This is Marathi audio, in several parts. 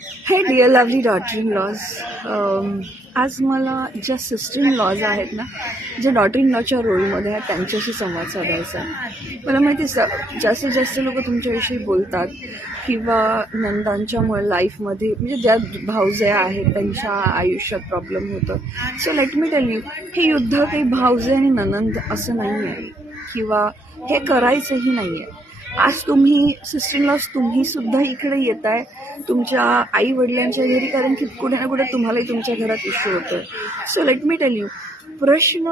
हे dear lovely daughter in laws, आज मला ज्या सिस्टर इन लॉज आहेत ना, ज्या डॉटर इन लॉच्या रोलमध्ये आहेत त्यांच्याशी संवाद साधायचा आहे. मला माहिती जास्तीत जास्त लोक तुमच्याविषयी बोलतात किंवा नंदांच्यामुळे लाईफमध्ये म्हणजे ज्या भावजे आहेत त्यांच्या आयुष्यात प्रॉब्लेम होतं. So let me tell you, हे युद्ध काही भावजे आणि ननंद असं नाही आहे किंवा हे करायचंही नाही आहे. आज तुम्ही सिस्टर इन लॉज तुम्ही सुद्धा इकडे येत आहे तुमच्या आई वडिलांच्या घरी, कारण की कुठे ना कुठे तुम्हालाही तुमच्या घरात इश्यू होतोय. So let me tell you, प्रश्न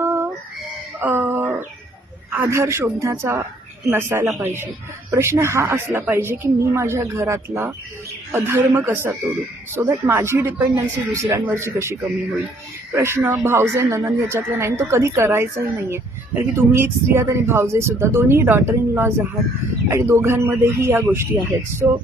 आधार शोधण्याचा नसायला पाहिजे. प्रश्न हा असला पाहिजे की मी माझ्या घरातला अधर्म कसा तोडू, सो दॅट माझी डिपेंडन्सी दुसऱ्यांवरची कशी कमी होईल. प्रश्न भावजे ननंद ह्याच्यातला नाही, तो कधी करायचाही नाही आहे. कारण की तुम्ही एक स्त्री आहात आणि भावजेसुद्धा, दोन्ही डॉटर इन लॉज आहात आणि दोघांमध्येही या गोष्टी आहेत. सो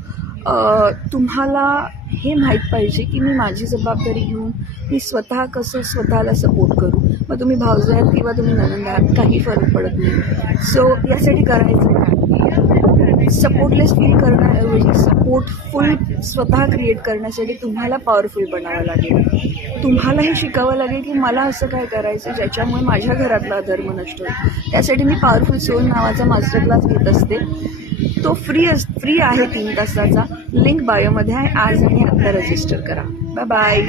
तुम्हाला हे माहीत पाहिजे की मी माझी जबाबदारी घेऊन मी स्वतः कसं स्वतःला सपोर्ट करू. मग तुम्ही भावजे आहात किंवा तुम्ही ननंद आहात, काही फरक पडत नाही. सो यासाठी करायचं काय, सपोर्टलेस फील करण्याऐवजी सपोर्टफुल स्वतः क्रिएट करण्यासाठी तुम्हाला पॉवरफुल बनावं लागेल. तुम्हाला हे शिकावं लागेल की मला असं काय करायचं ज्याच्यामुळे माझ्या घरातला धर्म नष्ट होईल. त्यासाठी मी पॉवरफुल सोल नावाचा मास्टर क्लास घेत असते. तो फ्री आहे 3 तासाचा. लिंक बायोमध्ये आहे. आज आणि आत्ता रजिस्टर करा. Bye bye.